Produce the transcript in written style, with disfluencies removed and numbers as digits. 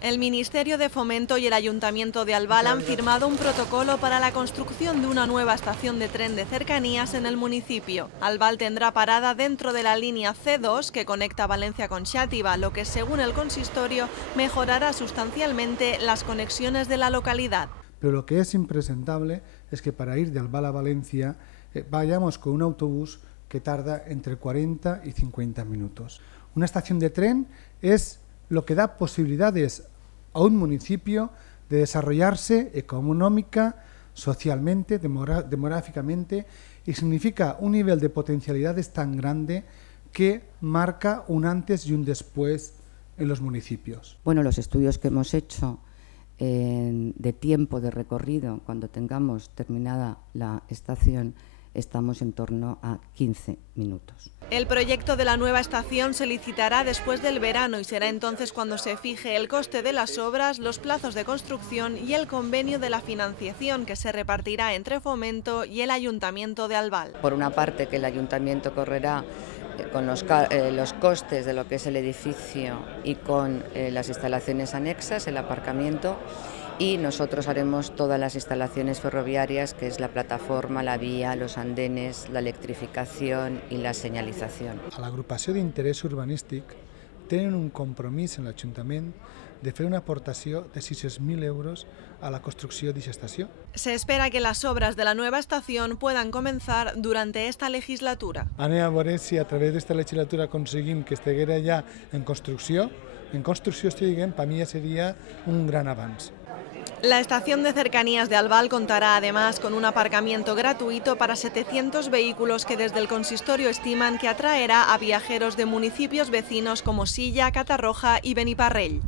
El Ministerio de Fomento y el Ayuntamiento de Albal han firmado un protocolo para la construcción de una nueva estación de tren de cercanías en el municipio. Albal tendrá parada dentro de la línea C2 que conecta Valencia con Xàtiva, lo que, según el consistorio, mejorará sustancialmente las conexiones de la localidad. Pero lo que es impresentable es que para ir de Albal a Valencia vayamos con un autobús que tarda entre 40 y 50 minutos. Una estación de tren es lo que da posibilidades a un municipio de desarrollarse económica, socialmente, demográficamente, y significa un nivel de potencialidades tan grande que marca un antes y un después en los municipios. Bueno, los estudios que hemos hecho de tiempo de recorrido, cuando tengamos terminada la estación, estamos en torno a 15 minutos. El proyecto de la nueva estación se licitará después del verano y será entonces cuando se fije el coste de las obras, los plazos de construcción y el convenio de la financiación que se repartirá entre Fomento y el Ayuntamiento de Albal. Por una parte, que el Ayuntamiento correrá con los costes de lo que es el edificio y con las instalaciones anexas, el aparcamiento, y nosotros haremos todas las instalaciones ferroviarias, que es la plataforma, la vía, los andenes, la electrificación i la senyalització. A l'agrupació d'interès urbanístic tenen un compromís en l'Ajuntament de fer una aportació de 600.000 euros a la construcció d'aquesta estació. Se espera que las obras de la nueva estación puedan comenzar durante esta legislatura. Anem a veure si a través d'esta legislatura aconseguim que estiguera ja en construcció. En construcció estiguem, per mi ja seria un gran avanç. La estación de cercanías de Albal contará además con un aparcamiento gratuito para 700 vehículos que desde el consistorio estiman que atraerá a viajeros de municipios vecinos como Silla, Catarroja y Beniparrell.